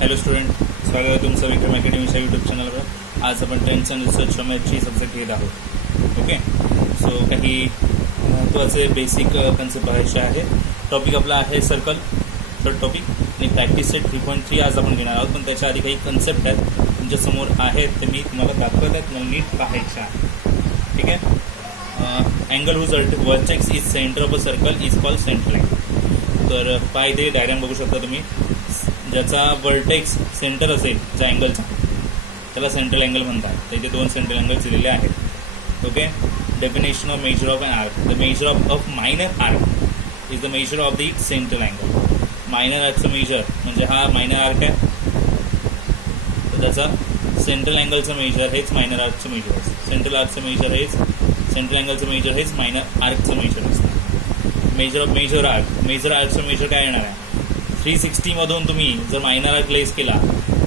Hello student, स्वागत आहे तुमचं विक्रम अकॅडमीच्या यूट्यूब चॅनलवर. आज आपण ट्रेंड्स अँड रिसर्च मॅथची सब्जेक्ट घेत आहोत. ओके, सो काही महत्त्वाचे बेसिक कन्सेप्ट बघायचे आहे. टॉपिक आपला आहे सर्कल, थर्ड टॉपिक, आणि प्रॅक्टिस सेट 3.3 आज आपण घेणार आहोत. पण त्याच्या आधी काही कन्सेप्ट आहेत तुमच्यासमोर आहेत, ते मी तुम्हाला दाखवत आहेत, मला नीट पाहायचे आहे. ठीक आहे. Angle whose vertex is centre of a circle is called central angle. तर पहा इथे डायग्राम बघू शकता तुम्ही. ज्याचा वर्टेक्स सेंटर असेल ज्या अँगलचा, त्याला सेंट्रल अँगल म्हणतात. तर इथे दोन सेंट्रल अँगल्स दिलेले आहेत. Okay. Definition of measure of an arc. The measure of minor arc is the measure of the central angle. Minor आर्कचं मेजर म्हणजे हा मायनर आर्क आहे, तर त्याचा सेंट्रल अँगलचं मेजर हेच मायनर आर्कचं मेजर असतं. सेंट्रल आर्कचं मेजर हेच सेंट्रल अँगलचं मेजर हेच मायनर आर्कचं मेजर असतं. Measure of major arc. Major आर्कचं मेजर काय येणार आहे? 360 मधून तुम्ही जर मायनर आर्क प्लेस केला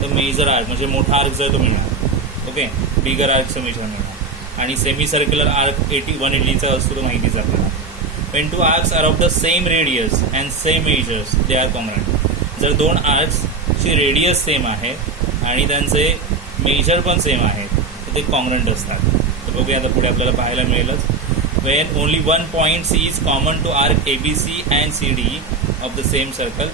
तर मेजर आर्क म्हणजे मोठा आर्क जर तो मिळणार. ओके, बिगर आर्कचं मेजर मिळणार. आणि सेमी सर्क्युलर आर्क 180चा असतो, तो माहितीच आपल्याला. When two arcs are of the same radius and same measures they are congruent. जर दोन आर्क्सची रेडियस सेम आहे आणि त्यांचे मेजर पण सेम आहेत तर ते कॉन्ग्रुएंट असतात. तर बघूया आता पुढे आपल्याला पाहायला मिळेलच. When only one point C is common to arc ABC and CD of the same circle,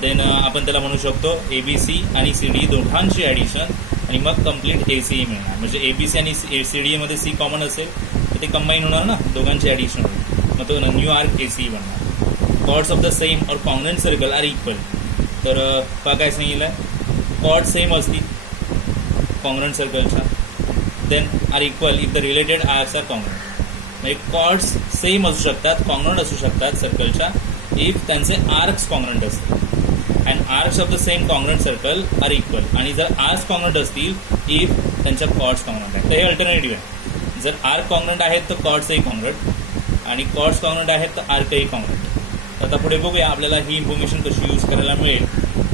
then आपण त्याला म्हणू शकतो ABC आणि CD दोघांची ॲडिशन, आणि मग कम्प्लीट ACE मिळणार. म्हणजे ABC आणि CD मध्ये C कॉमन असेल तर ते कंबाईन होणार ना, दोघांची ॲडिशन होईल, मग तो न्यू आर्क ACE बनणार. Chords of the same or congruent circle are equal. तर काय सांगितलं आहे? कॉर्ड सेम असतील कॉन्ग्रुएंट सर्कलच्या, then are equal if the related arcs are congruent. म्हणजे कॉर्ड्स सेम असू शकतात, कॉन्ग्रुएंट असू शकतात सर्कलच्या, इफ त्यांचे आर्क्स कॉन्ग्रुएंट असतील. And arcs of the same congruent circle are equal. आणि जर आर्क्स कॉन्ग्रुएंट असतील इफ त्यांच्या कॉर्ड्स कॉन्ग्रुएंट आहेत. तर हे अल्टरनेटिव्ह आहे. जर आर्क कॉन्ग्रुएंट आहेत तर कॉर्ड्सही कॉन्ग्रुएंट, आणि कॉर्ड्स कॉन्ग्रुएंट आहेत तर आर्कही कॉन्ग्रुएंट. आता पुढे बघूया आपल्याला ही इन्फॉर्मेशन कशी यूज करायला मिळेल.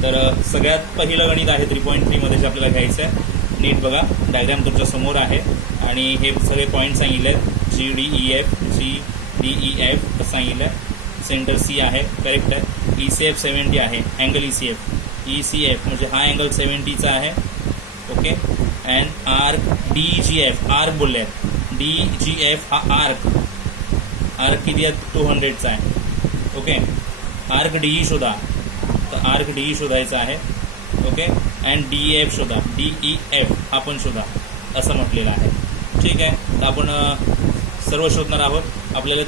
तर सगळ्यात पहिलं गणित आहे 3.3 मध्ये जे आपल्याला घ्यायचं आहे. नीट बघा, डायग्राम तुमच्या समोर आहे आणि हे सगळे पॉईंट सांगितले आहेत. GDEF कसं सांगितलं आहे. सेंटर C आहे, करेक्ट आहे. ECF 70 आहे, अँगल ECF म्हणजे हा अँगल 70चा आहे. Okay. And arc DGF, arc बोलले आहेत. DGF हा आर्क किती आहे? 200चा आहे. ओके. आर्क DE शोधा, तर आर्क DE शोधायचा आहे. ओके. अँड DEF शोधा, DEF हा पण शोधा, असं म्हटलेलं आहे. ठीक आहे. तर आपण सर्व शोधणार आहोत. आपल्याला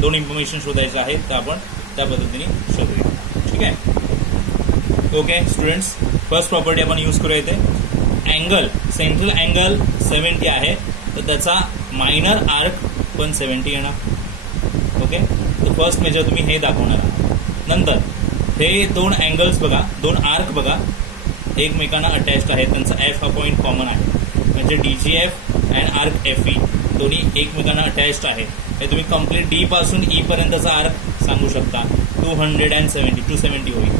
दोन इन्फॉर्मेशन शोधायचं आहे, तर आपण त्या पद्धतीने शोधूया. ठीक आहे. ओके स्टुडंट्स, फर्स्ट प्रॉपर्टी आपण यूज करूया इथे. अँगल, सेंट्रल अँगल 70 आहे, तर त्याचा मायनर आर्क पण 70 येणार. ओके. तर फर्स्ट मेजर तुम्ही हे दाखवणार आहात. नंतर हे दोन अँगल्स बघा, दोन आर्क बघा, एकमेकांना अटॅच्ड आहेत. त्यांचा F हा पॉईंट कॉमन आहे, म्हणजे DGF अँड आर्क FE दोन्ही एकमेकांना अटॅच्ड आहे. हे तुम्ही कम्प्लीट D पासून E पर्यंतचा आर्क सांगू शकता. 270 होईल.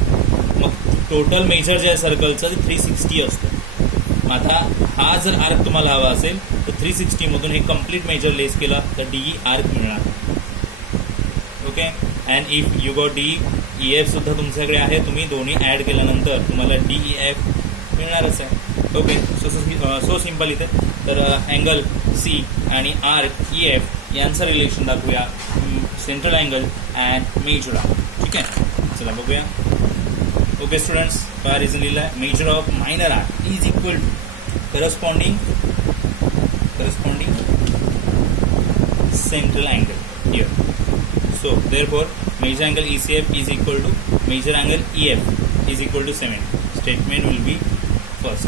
मग टोटल मेजर जे आहे सर्कलचं ते 360 असतं. आता हा जर आर्क तुम्हाला हवा असेल तर 360 मधून हे कम्प्लीट मेजर लेस केला तर DE आर्क मिळणार. Okay. And if you go DEF सुद्धा तुमच्याकडे आहे, तुम्ही दोन्ही ॲड केल्यानंतर तुम्हाला DEF मिळणारच आहे. ओके. सो सिम्पल इथे. तर अँगल C आणि आर्क EF यांचं रिलेशन दाखवूया, central angle and major arc. ठीक आहे, चला बघूया. ओके स्टुडंट्स, काय रिझन लिहिलं आहे? Measure of minor arc is equal to corresponding central angle here. So therefore major angle ECF is equal to major angle EF is equal to 70. Statement will be first.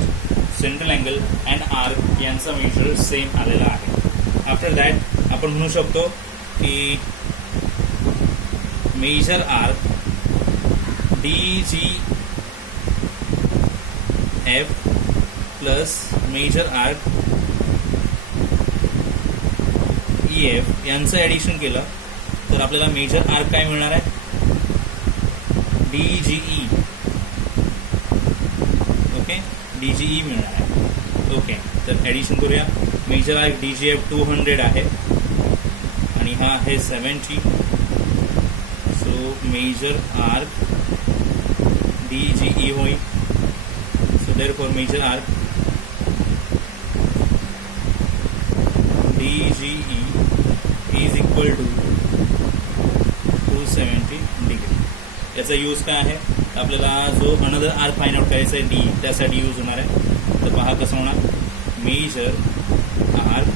Central angle and arc यांचा measure same आलेला आहे. After that आपण म्हणू शकतो की measure arc DGF plus measure arc EF यांचं addition केलं तर आपल्याला मेजर आर्क काय मिळणार आहे? DGE. ओके, DGE मिळणार आहे. ओके, तर ॲडिशन करूया. मेजर आर्क DGF 200 आहे आणि हा आहे 70. सो मेजर आर्क DGE होईल therefore measure arc DGE is equal to 270 degree. याचा यूज काय आहे, आपल्याला जो अनदर आर्क फाइंड आउट करायचा आहे डी, त्यासाठी यूज होणार आहे. तर पहा कसं होणार, measure arc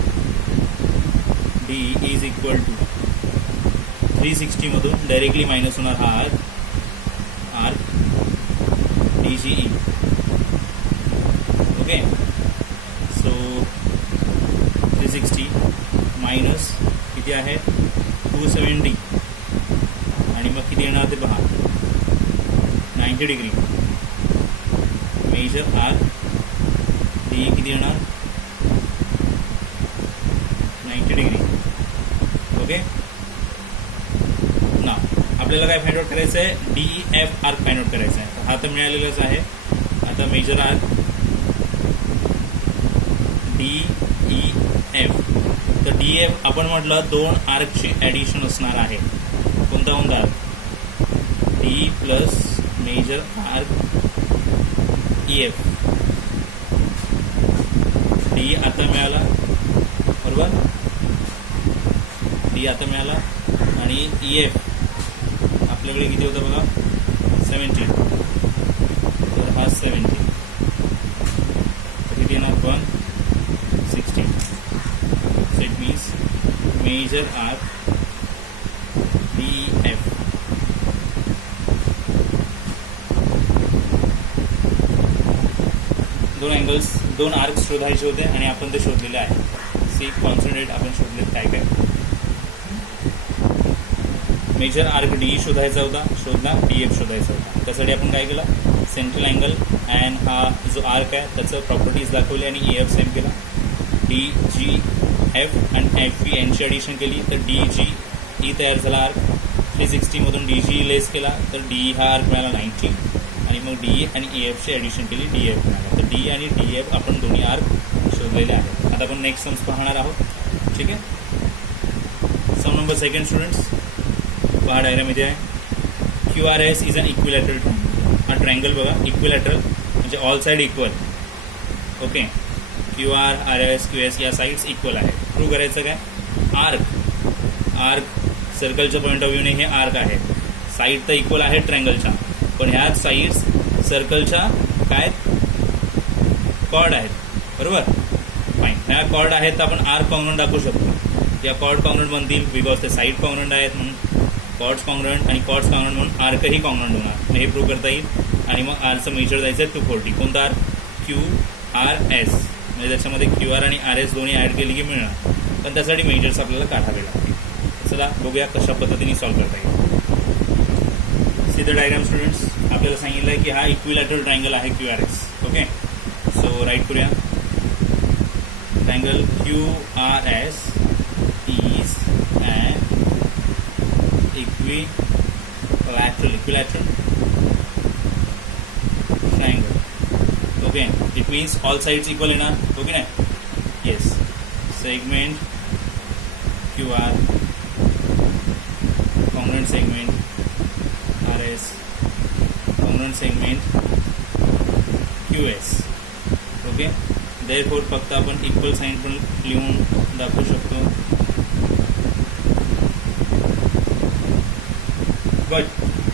D is equal to 360 मधून डायरेक्टली मायनस होणार हा arc DGE. Okay, so 360 minus किती आहे 270 आणि मग किती येणार ते पहा 90 डिग्री. मेजर आर्क डी किती येणार 90 डिग्री. ओके, ना आपल्याला काय फाइंड आउट करायचं आहे, DEF आर्क फाइंड आउट करायचा आहे. हा तर मिळालेलाच आहे. आता मेजर आर्क DEF, तर DEF आपण म्हटलं दोन आर्कची ॲडिशन असणार आहे. कोणता होणार, D plus measure arc EF. D आता मिळाला, बरोबर, D आता मिळाला आणि EF आपल्याकडे किती होतं बघा 70, तर हा 70 किती येणार 160. So it means major arc DF दोन आर्क्स शोधायचे होते आणि आपण ते शोधलेले आहे. सी कॉन्सन्ट्रेट आपण शोधले काय काय. मेजर आर्क डी शोधायचा होता, शोधला. DF शोधायचा होता. त्यासाठी आपण काय केलं, सेंट्रल अँगल अँड हा जो आर्क आहे त्याचं प्रॉपर्टीज दाखवली आणि EF सेम केला. DGF आणि FE यांची ॲडिशन केली तर DGE तयार झाला आर्क. 360 मधून DGE लेस केला तर DE हा आर्क मिळाला 90 आणि मग DE आणि EFची ॲडिशन केली, DF मिळाला. तर D आणि DF आपण दोन्ही आर्क शोधलेले आहेत. आता आपण नेक्स्ट सम्स पाहणार आहोत. ठीक आहे, सम नंबर सेकंड स्टुडंट्स, पहा डायग्राम इथे आहे. QRS is an equilateral triangle. हा ट्रायंगल बघा इक्विलॅटरल म्हणजे all side equal. Okay, QR, RS, QS या साईड्स इक्वल आहे. प्रूव्ह करायचं काय, आर्क सर्कलच्या पॉईंट ऑफ व्ह्यूने हे आर्क आहे. साईड तर इक्वल आहे ट्रायंगलच्या, पण ह्या साईड्स सर्कलच्या काय कॉर्ड आहेत, बरोबर. फाईन, ह्या कॉर्ड आहेत तर आपण आर्क कॉंग्रुएंट दाखवू शकतो. या कॉर्ड कॉंग्रुएंट बनतील बिकॉज ते साईड कॉंग्रुएंट आहेत म्हणून कॉर्ड्स कॉंग्रुएंट आणि कॉर्ड्स कॉंग्रुएंट म्हणून आर्कही कॉंग्रुएंट होणार. हे प्रूव्ह करता येईल. आणि मग आरचं मेजर जायचं आहे 240. कोणता आर्क, QRS, म्हणजे त्याच्यामध्ये QR आणि RS दोन्ही ॲड केली की मिळणार. पण त्यासाठी मेजर्स आपल्याला काढावे लागतील. चला बघूया कशा पद्धतीने सॉल्व्ह करता येईल. सीधं डायग्राम स्टुडंट्स, आपल्याला सांगितलं आहे की हा इक्विलॅटरल ट्रायंगल आहे QRS. ओके, सो राईट करूया. Triangle QRS is an equilateral triangle. Okay, it means all sides equal येणार. ओके ना, yes. Segment QR, congruent segment RS, congruent segment QS. Okay, therefore फक्त आपण इक्वल साइन पण लिहून दाखवू शकतो. But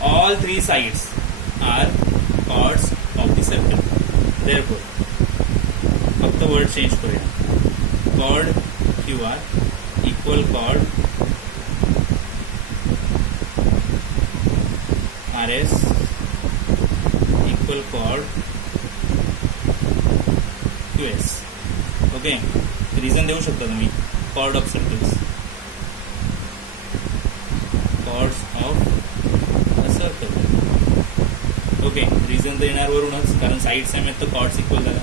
all 3 sides are chords of the circle. Therefore, फक्त word change करूया. chord QR equal chord RS equal chord QS. Okay, reason देऊ शकता तुम्ही. chord of circles, chords of a circle. Okay, reason तर येणार वरूनच, कारण साईड सेम आहेत तर कॉर्ड्स इक्वल झाला.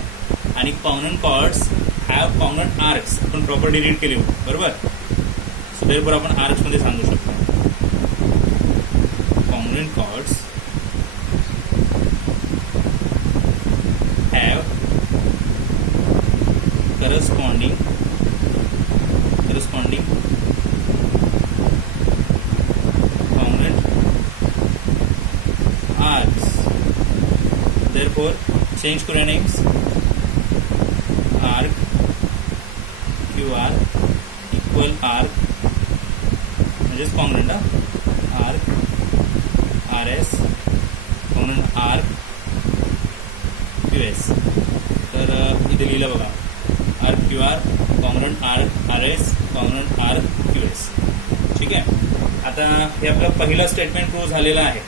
आणि common chords have common arcs आपण प्रॉपर्टी रीड केली होती, बरोबर. सो देअरफॉर आपण आर्क्समध्ये सांगू शकतो. Common chords have corresponding common arcs. Therefore change करूया names. Arc QR equal arc म्हणजेच congruent. Arc RS congruent arc QS. तर इथे लिहिलं बघा, arc QR congruent arc RS congruent arc QS. ठीक आहे. आता हे आपलं पहिलं स्टेटमेंट प्रूव्ह झालेलं आहे.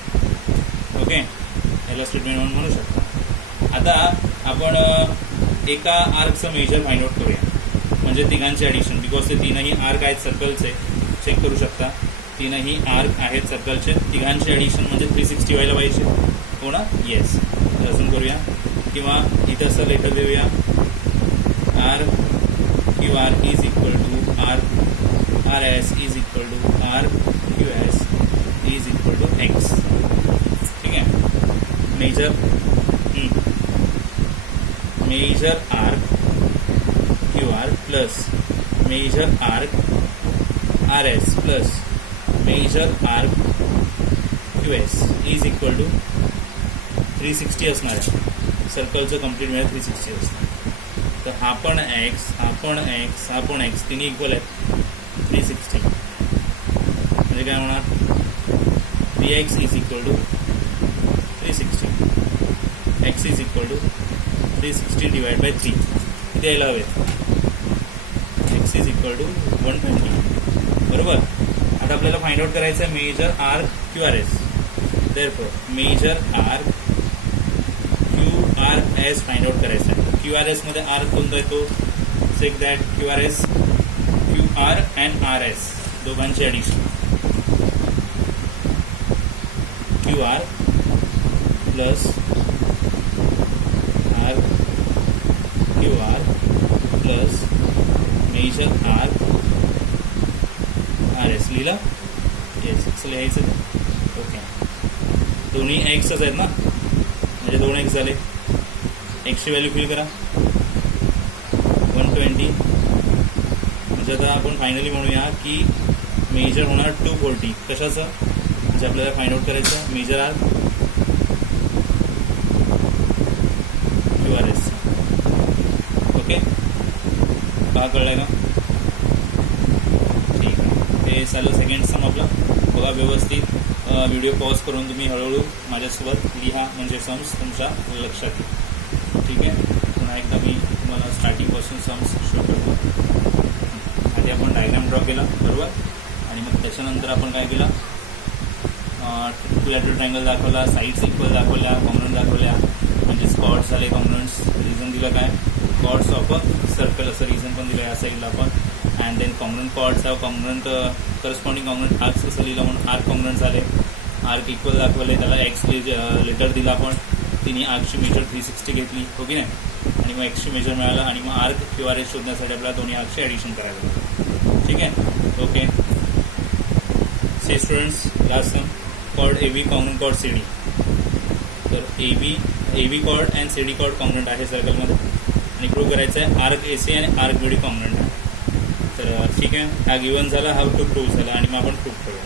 ओके, पहिलं स्टेटमेंट म्हणू शकता. आता आपण एका आर्कचं मेजर फाइंड आउट करूया, म्हणजे तिघांचे ॲडिशन. बिकॉज ते तीनही आर्क आहेत सर्कलचे, चेक करू शकता. तीनही आर्क आहेत सर्कलचे, तिघांचे ॲडिशन म्हणजे 360 व्हायला पाहिजे. हो ना? येस. तर अजून करूया, किंवा इथं असं लेटर देऊया, arc QR is equal to arc RS is equal to arc QS is equal to X. ठीक आहे. Measure arc QR plus measure arc RS plus measure arc QS is equal to 360 असणार आहे. सर्कलचं complete मिळेल 360 असणार. तर हा पण X, हा पण X तिन्ही इक्वल आहेत 360. म्हणजे काय होणार, 3x is equal to 360, x is equal to 360 divide by 3. इथे यायला हवे, x इज इक्वल टू 120. बरोबर. आता आपल्याला फाइंड आउट करायचं आहे measure arc QRS. Therefore measure arc QRS find out करायचं आहे. QRS मध्ये आर्क कोणता येतो, check that. QR and RS दोघांचे addition. QR plus arc QR plus measure arc RS. लिहिलं? येस. असं लिहायचं. ओके. दोन्ही एक्सच आहेत ना, म्हणजे 2x झाले. एक्सची व्हॅल्यू फिल करा 120. म्हणजे आता आपण फायनली म्हणूया की मेजर होणार 240. कशाचं, म्हणजे आपल्याला फाइंड आउट करायचं मेजर आर्क QRS. ओके, का कळलं का? ठीक आहे. हे चालू सेकंड सम आपला. बघा व्यवस्थित, व्हिडिओ पॉज करून तुम्ही हळूहळू माझ्यासोबत लिहा, म्हणजे सम्स तुमच्या लक्षात येईल. ठीक आहे. पुन्हा एकदा मी तुम्हाला स्टार्टिंगपासून सम्स शो करतो. आधी आपण डायग्राम ड्रॉ केला, बरोबर. आणि मग त्याच्यानंतर आपण काय केलं, लॅटरल ट्रायंगल दाखवला, साईड्स इक्वल दाखवल्या, कॉम्पोनंट दाखवल्या, म्हणजे स्पॉट्स झाले, कॉम्पोनंट्स. रिझन दिलं काय, कॉर्ड्स ऑफ अ सर्कल असं रिझन पण दिलं या साईडला आपण. And then component chords of component corresponding component arcs असं लिहिलं म्हणून आर्क कॉम्पोनंट झाले. आर्क इक्वल दाखवले, त्याला एक्स लेटर दिला आपण. तिने आर्कची मेजर 360 घेतली, हो की नाही. आणि मग एक्सची मेजर मिळालं, आणि मग आर्क QRS शोधण्यासाठी आपल्याला दोन्ही आर्कचे ॲडिशन करायला लागतं. ठीक आहे. Okay. See students, last sum, chord AB component chord CD. तर AB chord and CD chord component आहे सर्कलमध्ये, आणि प्रूव्ह करायचं आहे आर्क AC आणि आर्क BD कॉम्पोनंट आहे. तर ठीक आहे, हा गिवन झाला, हा टू प्रूव्ह झाला, आणि मग आपण प्रूव्ह करूया.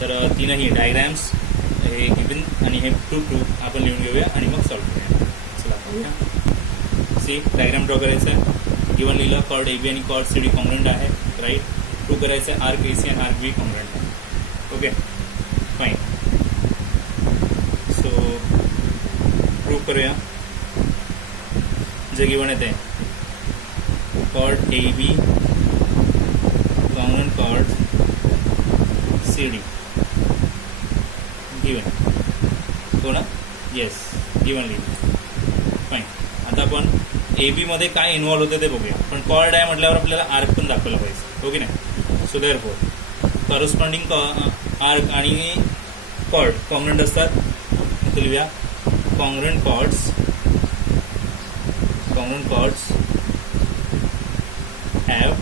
तर तीनही डायग्रॅम्स, हे गिवन आणि हे टू प्रूव्ह आपण लिहून घेऊया आणि मग सॉल्व्ह करूया. चला पाहूया. सी, डायग्राम ड्रॉ करायचं आहे. गिवन लिहिलं, कॉर्ड AB आणि कॉर्ड CD कॉम्पोनंट आहे, राईट. प्रूव्ह करायचं आहे आर्क AC आणि आर्क BD कॉम्पोनंट आहे. Okay, fine. सो प्रूव्ह करूया. जे गिवन येते, chord AB component chord CD given, हो ना. येस, गिवन लिहिलं. फाईन. आता आपण AB मध्ये काय इन्व्हॉल्व होते ते बघूया. पण कॉर्ड आहे म्हटल्यावर आपल्याला आर्क पण दाखवला पाहिजे, हो की नाही. सो देअरफॉर करस्पॉन्डिंग आर्क आणि कॉर्ड कॉम्पोनंट असतात. इथे लिहूया, congruent chords have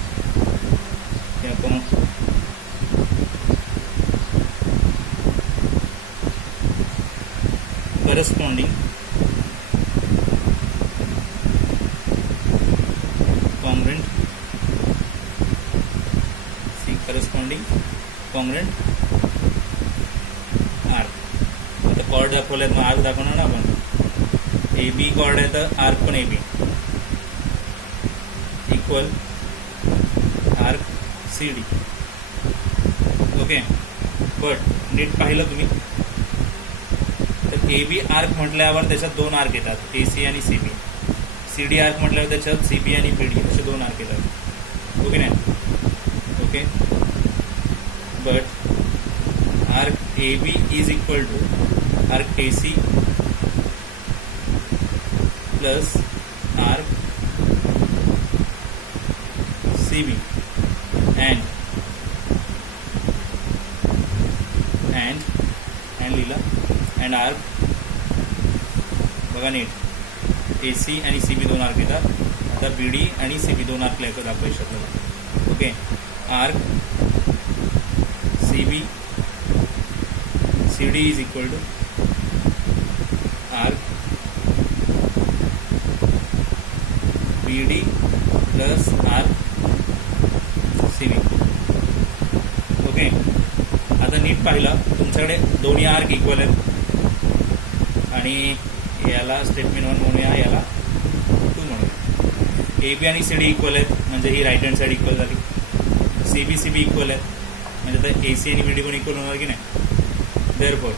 corresponding congruent arc. आता कॉर्ड दाखवल्यात, मग आर्क दाखवणार ना आपण. ए बी कॉर्ड आहे तर आर्क पण A B equal arc C D. Okay, but नीट पाहिलं तुम्ही तर ए बी आर्क म्हटल्यावर त्याच्यात दोन आर्क येतात, ए सी आणि C B. C D arc म्हटल्यावर त्याच्यात सी बी आणि बी डी असे दोन आर्क येतात. ओके नाही? Okay, but arc A B is equal to arc A C plus arc C B and लिहिला अँड आर्क. बघा नीट, ए सी आणि सी बी दोन आर्क येतात. आता बी डी आणि सी बी दोन आर्क लिहायचं दाखवायचे आपल्याला. Okay, arc C B C D is equal to arc B D plus arc C B. Okay, आता नीट पाहिलं तुमच्याकडे दोन्ही आर्क इक्वल आहेत आणि याला स्टेटमेंट 1 म्हणूया, याला 2 म्हणूया. ए बी आणि सी डी इक्वल आहेत म्हणजे ही राईट हँड साईड इक्वल झाली. सी बी इक्वल आहेत म्हणजे आता ए सी आणि बी डी पण इक्वल होणार की नाही. देअरफॉर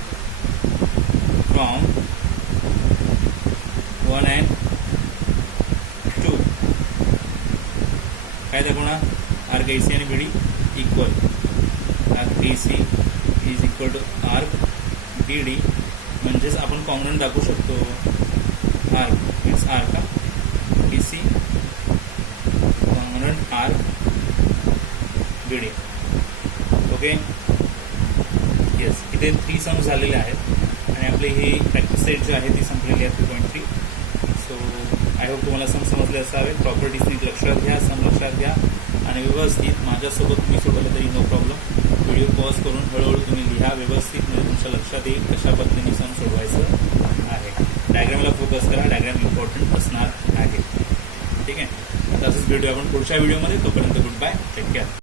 फ्रॉम 1 and 2 काय दाखवणार, आर्क ए सी आणि B D equal. Arc A C is equal to arc B D म्हणजेच आपण कॉमन दाखवू शकतो arc it's arc A C common arc B D. Okay, yes, इथे 3 सम्स झालेले आहेत आणि आपली ही प्रॅक्टिस सेट जी आहे ती संपलेली आहे 3.3. सो आय होप तुम्हाला सम समजले असावे. प्रॉपर्टीज नीट लक्षात घ्या, सम लक्षात घ्या आणि व्यवस्थित माझ्यासोबत तुम्ही सोडवलं तरी नो प्रॉब्लेम. व्हिडिओ पॉज करून हळूहळू तुम्ही लिहा व्यवस्थित, म्हणजे तुमच्या लक्षात येईल कशा पद्धतीने सम सोडवायचं आहे. डायग्रामला फोकस करा, डायग्राम इम्पॉर्टंट असणार आहे. ठीक आहे, आता असंच भेटूया आपण पुढच्या व्हिडिओमध्ये. तोपर्यंत गुड बाय, टेक केअर.